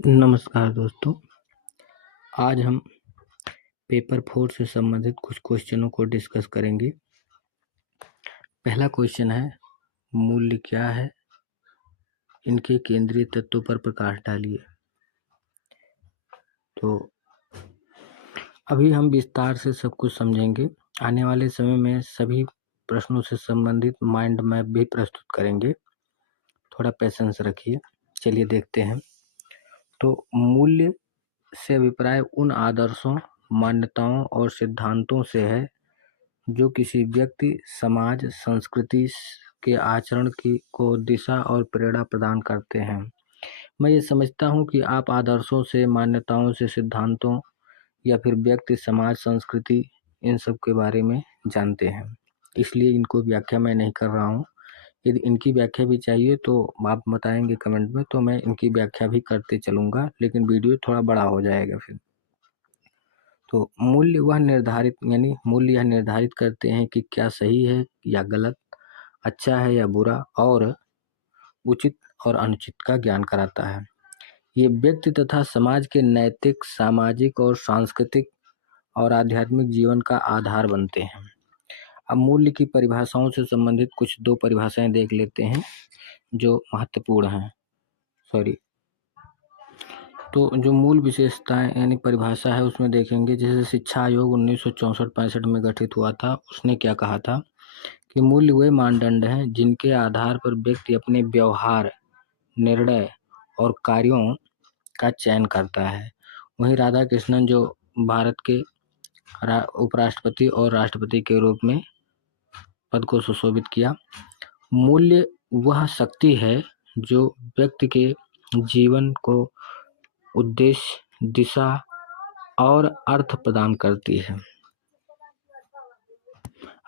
नमस्कार दोस्तों। आज हम पेपर 4 से संबंधित कुछ क्वेश्चनों को डिस्कस करेंगे। पहला क्वेश्चन है, मूल्य क्या है, इनके केंद्रीय तत्वों पर प्रकाश डालिए। तो अभी हम विस्तार से सब कुछ समझेंगे। आने वाले समय में सभी प्रश्नों से संबंधित माइंड मैप भी प्रस्तुत करेंगे। थोड़ा पेशेंस रखिए। चलिए देखते हैं। तो मूल्य से अभिप्राय उन आदर्शों, मान्यताओं और सिद्धांतों से है जो किसी व्यक्ति, समाज, संस्कृति के आचरण को दिशा और प्रेरणा प्रदान करते हैं। मैं ये समझता हूँ कि आप आदर्शों से, मान्यताओं से, सिद्धांतों या फिर व्यक्ति, समाज, संस्कृति, इन सब के बारे में जानते हैं, इसलिए इनको व्याख्या मैं नहीं कर रहा हूँ। यदि इनकी व्याख्या भी चाहिए तो आप बताएंगे कमेंट में, तो मैं इनकी व्याख्या भी करते चलूँगा, लेकिन वीडियो थोड़ा बड़ा हो जाएगा फिर। तो मूल्य यह निर्धारित करते हैं कि क्या सही है या गलत, अच्छा है या बुरा, और उचित और अनुचित का ज्ञान कराता है। ये व्यक्ति तथा समाज के नैतिक, सामाजिक और सांस्कृतिक और आध्यात्मिक जीवन का आधार बनते हैं। अब मूल्य की परिभाषाओं से संबंधित कुछ दो परिभाषाएं देख लेते हैं जो महत्वपूर्ण हैं। तो जो मूल विशेषताएं यानी परिभाषा है उसमें देखेंगे, जैसे शिक्षा आयोग 1964-65 में गठित हुआ था, उसने क्या कहा था कि मूल्य वे मानदंड हैं जिनके आधार पर व्यक्ति अपने व्यवहार, निर्णय और कार्यों का चयन करता है। वहीं राधा कृष्णन जो भारत के उपराष्ट्रपति और राष्ट्रपति के रूप में पद को सुशोभित किया। मूल्य वह शक्ति है जो व्यक्ति के जीवन को उद्देश्य, दिशा और अर्थ प्रदान करती है।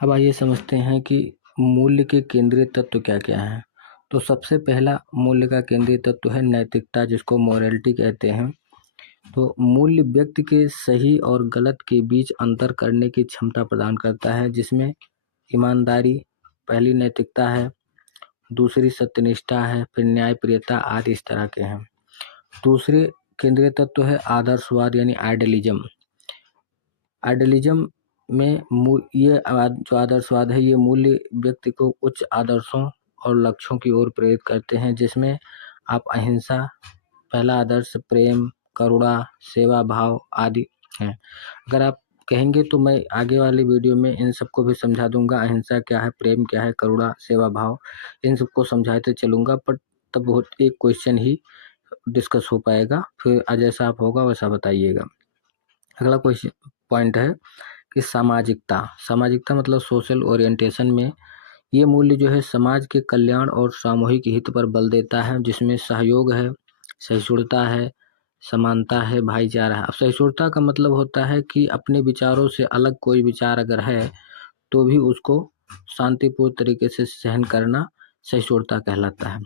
अब आइए समझते हैं कि मूल्य के केंद्रीय तत्व क्या क्या हैं। तो सबसे पहला मूल्य का केंद्रीय तत्व है नैतिकता, जिसको मोरालिटी कहते हैं। तो मूल्य व्यक्ति के सही और गलत के बीच अंतर करने की क्षमता प्रदान करता है, जिसमें ईमानदारी पहली नैतिकता है, दूसरी सत्यनिष्ठा है, फिर न्यायप्रियता आदि इस तरह के हैं। दूसरे केंद्रीय तत्व है आदर्शवाद यानी आइडियलिज्म। आइडियलिज्म में ये जो आदर्शवाद है, ये मूल्य व्यक्ति को उच्च आदर्शों और लक्ष्यों की ओर प्रेरित करते हैं, जिसमें आप अहिंसा पहला आदर्श, प्रेम, करुणा, सेवा भाव आदि हैं। अगर आप कहेंगे तो मैं आगे वाली वीडियो में इन सबको भी समझा दूंगा, अहिंसा क्या है, प्रेम क्या है, करुणा, सेवा भाव, इन सबको समझाते चलूंगा, पर तब बहुत एक क्वेश्चन ही डिस्कस हो पाएगा। फिर जैसा आप होगा वैसा बताइएगा। अगला क्वेश्चन पॉइंट है कि सामाजिकता। सामाजिकता मतलब सोशल ओरिएंटेशन में ये मूल्य जो है समाज के कल्याण और सामूहिक हित पर बल देता है, जिसमें सहयोग है, सहिष्णुता है, समानता है, भाईचारा है। अब सहिष्णुता का मतलब होता है कि अपने विचारों से अलग कोई विचार अगर है तो भी उसको शांतिपूर्ण तरीके से सहन करना सहिष्णुता कहलाता है।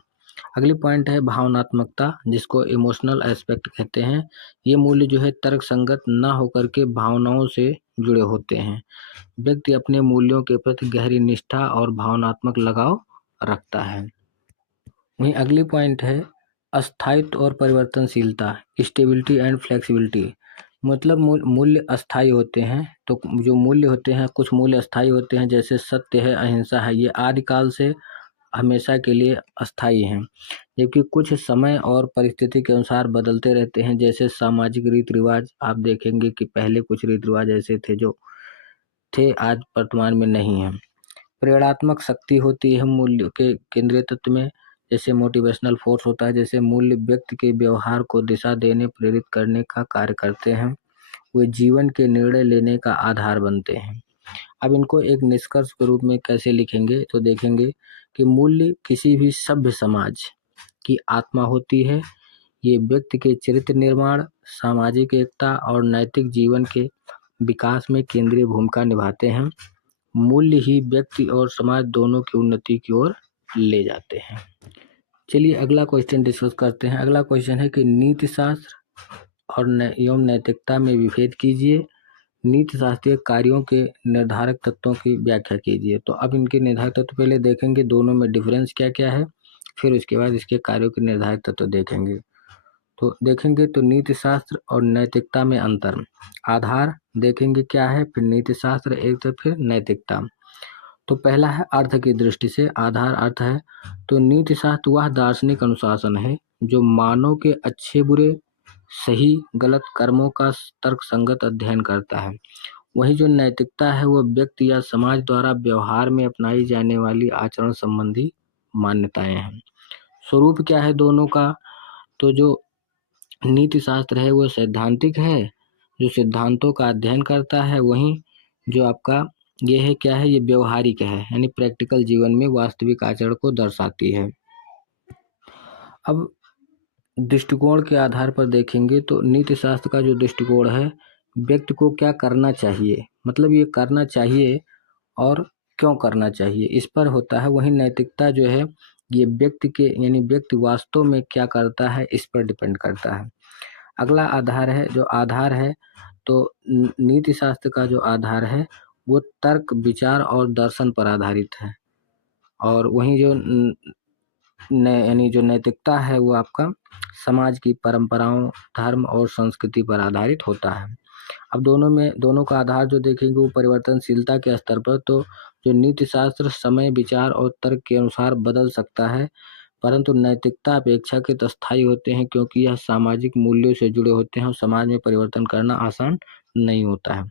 अगली पॉइंट है भावनात्मकता, जिसको इमोशनल एस्पेक्ट कहते हैं। ये मूल्य जो है तर्क संगत ना होकर के भावनाओं से जुड़े होते हैं। व्यक्ति अपने मूल्यों के प्रति गहरी निष्ठा और भावनात्मक लगाव रखता है। वहीं अगली पॉइंट है अस्थायित्व और परिवर्तनशीलता, स्टेबिलिटी एंड फ्लेक्सिबिलिटी। मतलब मूल्य अस्थायी होते हैं। तो जो मूल्य होते हैं, कुछ मूल्य अस्थायी होते हैं, जैसे सत्य है, अहिंसा है, ये आदिकाल से हमेशा के लिए अस्थायी हैं, जबकि कुछ समय और परिस्थिति के अनुसार बदलते रहते हैं। जैसे सामाजिक रीति रिवाज, आप देखेंगे कि पहले कुछ रीति रिवाज ऐसे थे जो थे, आज वर्तमान में नहीं है। प्रेरणात्मक शक्ति होती है मूल्य के केंद्रीय तत्व में, जैसे मोटिवेशनल फोर्स होता है। जैसे मूल्य व्यक्ति के व्यवहार को दिशा देने, प्रेरित करने का कार्य करते हैं, वे जीवन के निर्णय लेने का आधार बनते हैं। अब इनको एक निष्कर्ष के रूप में कैसे लिखेंगे, तो देखेंगे कि मूल्य किसी भी सभ्य समाज की आत्मा होती है। ये व्यक्ति के चरित्र निर्माण, सामाजिक एकता और नैतिक जीवन के विकास में केंद्रीय भूमिका निभाते हैं। मूल्य ही व्यक्ति और समाज दोनों की उन्नति की ओर ले जाते हैं। चलिए अगला क्वेश्चन डिस्कस करते हैं। अगला क्वेश्चन है कि नीति शास्त्र और एवं नैतिकता में विभेद कीजिए। नीति शास्त्रीय कार्यों के निर्धारक तत्वों की व्याख्या कीजिए। तो अब इनके निर्धारक तत्व पहले देखेंगे, दोनों में डिफरेंस क्या क्या है, फिर उसके बाद इसके कार्यों के निर्धारक तत्व देखेंगे। तो देखेंगे तो नीति शास्त्र और नैतिकता में अंतर। आधार देखेंगे क्या है, फिर नीति शास्त्र, एक तो फिर नैतिकता। तो पहला है अर्थ की दृष्टि से। आधार अर्थ है तो नीति शास्त्र वह दार्शनिक अनुशासन है जो मानव के अच्छे बुरे, सही गलत कर्मों का तर्क संगत अध्ययन करता है। वहीं जो नैतिकता है वह व्यक्ति या समाज द्वारा व्यवहार में अपनाई जाने वाली आचरण संबंधी मान्यताएं हैं। स्वरूप क्या है दोनों का, तो जो नीति शास्त्र है वो सैद्धांतिक है, जो सिद्धांतों का अध्ययन करता है। वहीं जो आपका ये है क्या है, ये व्यवहारिक है, यानी प्रैक्टिकल जीवन में वास्तविक आचरण को दर्शाती है। अब दृष्टिकोण के आधार पर देखेंगे तो नीति शास्त्र का जो दृष्टिकोण है, व्यक्ति को क्या करना चाहिए, मतलब ये करना चाहिए और क्यों करना चाहिए, इस पर होता है। वहीं नैतिकता जो है ये व्यक्ति के, यानी व्यक्ति वास्तव में क्या करता है इस पर डिपेंड करता है। अगला आधार है, जो आधार है तो नीति शास्त्र का जो आधार है वो तर्क, विचार और दर्शन पर आधारित है। और वहीं जो यानी जो नैतिकता है वो आपका समाज की परंपराओं, धर्म और संस्कृति पर आधारित होता है। अब दोनों का आधार जो देखेंगे वो परिवर्तनशीलता के स्तर पर, तो जो नीति शास्त्र समय, विचार और तर्क के अनुसार बदल सकता है, परंतु नैतिकता अपेक्षाकृत अस्थायी होते हैं क्योंकि यह सामाजिक मूल्यों से जुड़े होते हैं और समाज में परिवर्तन करना आसान नहीं होता है।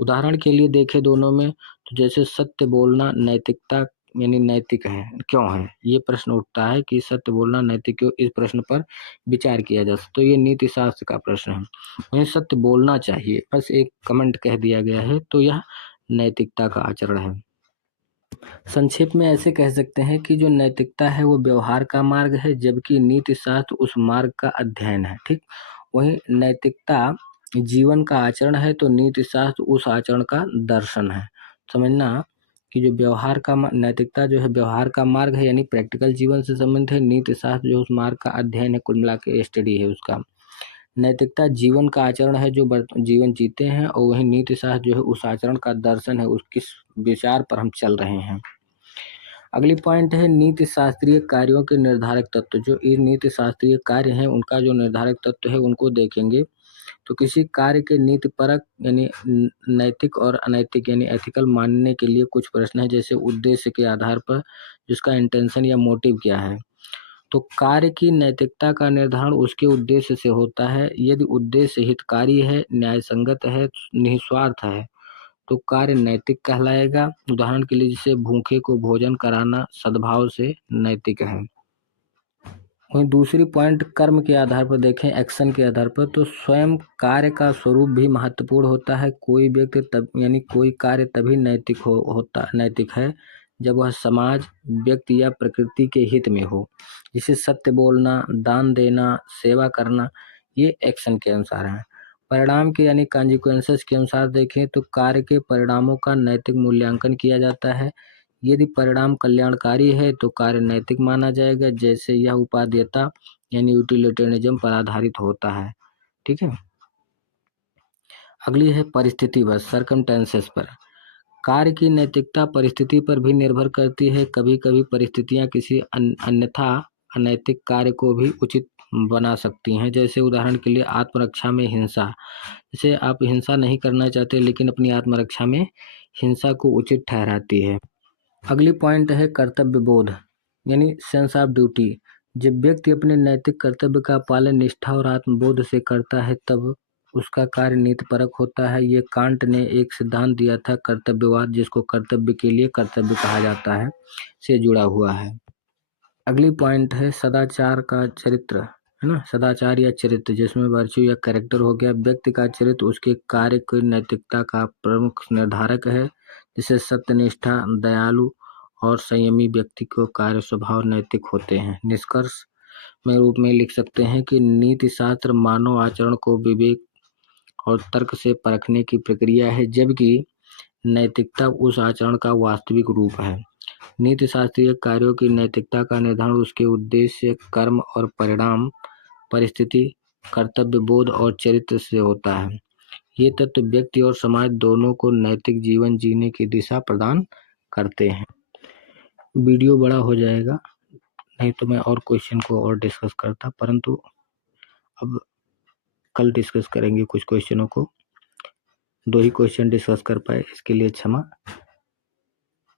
उदाहरण के लिए देखें दोनों में, तो जैसे सत्य बोलना नैतिकता, यानी नैतिक है क्यों है, ये प्रश्न उठता है कि सत्य बोलना नैतिक क्यों, इस प्रश्न पर विचार किया जा सकता है। तो ये नीति शास्त्र का प्रश्न है। वहीं सत्य बोलना चाहिए, बस एक कमेंट कह दिया गया है, तो यह नैतिकता का आचरण है। संक्षेप में ऐसे कह सकते हैं कि जो नैतिकता है वो व्यवहार का मार्ग है, जबकि नीति शास्त्र उस मार्ग का अध्ययन है। ठीक, वहीं नैतिकता जीवन का आचरण है तो नीति शास्त्र उस आचरण का दर्शन है। समझना कि जो नैतिकता जो है व्यवहार का मार्ग है, यानी प्रैक्टिकल जीवन से संबंधित है। नीति शास्त्र जो उस मार्ग का अध्ययन है, कुल मिला के स्टडी है उसका। नैतिकता जीवन का आचरण है जो जीवन जीते हैं, और वहीं नीति शास्त्र जो है उस आचरण का दर्शन है, उस किस विचार पर हम चल रहे हैं। अगली पॉइंट है नीति शास्त्रीय कार्यों के निर्धारक तत्व। जो ये नीति शास्त्रीय कार्य हैं उनका जो निर्धारक तत्व है उनको देखेंगे। तो किसी कार्य के नीति परक, यानी नैतिक और अनैतिक, यानी एथिकल मानने के लिए कुछ प्रश्न है, जैसे उद्देश्य के आधार पर जिसका इंटेंशन या मोटिव क्या है। तो कार्य की नैतिकता का निर्धारण उसके उद्देश्य से होता है। यदि उद्देश्य हितकारी है, न्याय संगत है, निस्वार्थ है, तो कार्य नैतिक कहलाएगा। उदाहरण के लिए जैसे भूखे को भोजन कराना सद्भाव से नैतिक है। वहीं दूसरी पॉइंट कर्म के आधार पर देखें, एक्शन के आधार पर, तो स्वयं कार्य का स्वरूप भी महत्वपूर्ण होता है। कोई व्यक्ति तब, यानी कोई कार्य तभी नैतिक है जब वह समाज, व्यक्ति या प्रकृति के हित में हो। जैसे सत्य बोलना, दान देना, सेवा करना, ये एक्शन के अनुसार है। परिणाम के, यानी कॉन्सिक्वेंसेस के अनुसार देखें तो कार्य के परिणामों का नैतिक मूल्यांकन किया जाता है। यदि परिणाम कल्याणकारी है तो कार्य नैतिक माना जाएगा, जैसे यह उपादेयता यानी यूटिलिटेरियनिज्म पर आधारित होता है। ठीक है। अगली है परिस्थिति बस, सर्कमस्टेंसेस पर। कार्य की नैतिकता परिस्थिति पर भी निर्भर करती है। कभी कभी परिस्थितियां किसी अन्यथा अनैतिक कार्य को भी उचित बना सकती हैं। जैसे उदाहरण के लिए आत्मरक्षा में हिंसा, जैसे आप हिंसा नहीं करना चाहते लेकिन अपनी आत्मरक्षा में हिंसा को उचित ठहराती है। अगली पॉइंट है कर्तव्य बोध, यानी सेंस ऑफ ड्यूटी। जब व्यक्ति अपने नैतिक कर्तव्य का पालन निष्ठा और आत्मबोध से करता है तब उसका कार्य नीतिपरक होता है। ये कांट ने एक सिद्धांत दिया था कर्तव्यवाद, जिसको कर्तव्य के लिए कर्तव्य कहा जाता है, से जुड़ा हुआ है। अगली पॉइंट है सदाचार का चरित्र, है ना, सदाचार या चरित्र, जिसमें वर्च्यू या कैरेक्टर हो गया। व्यक्ति का चरित्र उसके कार्य की नैतिकता का प्रमुख निर्धारक है। जिसे सत्यनिष्ठा, दयालु और संयमी व्यक्ति को कार्य स्वभाव नैतिक होते हैं। निष्कर्ष में रूप में लिख सकते हैं कि नीति शास्त्र मानव आचरण को विवेक और तर्क से परखने की प्रक्रिया है, जबकि नैतिकता उस आचरण का वास्तविक रूप है। नीति शास्त्रीय कार्यों की नैतिकता का निर्धारण उसके उद्देश्य, कर्म और परिणाम, परिस्थिति, कर्तव्य बोध और चरित्र से होता है। ये तत्व व्यक्ति और समाज दोनों को नैतिक जीवन जीने की दिशा प्रदान करते हैं। वीडियो बड़ा हो जाएगा, नहीं तो मैं और क्वेश्चन को और डिस्कस करता, परंतु अब कल डिस्कस करेंगे कुछ क्वेश्चनों को। 2 ही क्वेश्चन डिस्कस कर पाए, इसके लिए क्षमा।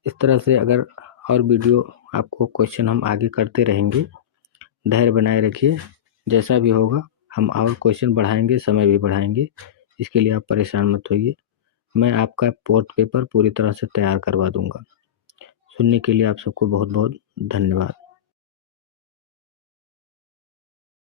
इस तरह से अगर और वीडियो आपको क्वेश्चन हम आगे करते रहेंगे, धैर्य बनाए रखिए। जैसा भी होगा हम और क्वेश्चन बढ़ाएंगे, समय भी बढ़ाएंगे, इसके लिए आप परेशान मत होइए। मैं आपका पोर्ट पेपर पूरी तरह से तैयार करवा दूंगा। सुनने के लिए आप सबको बहुत बहुत धन्यवाद।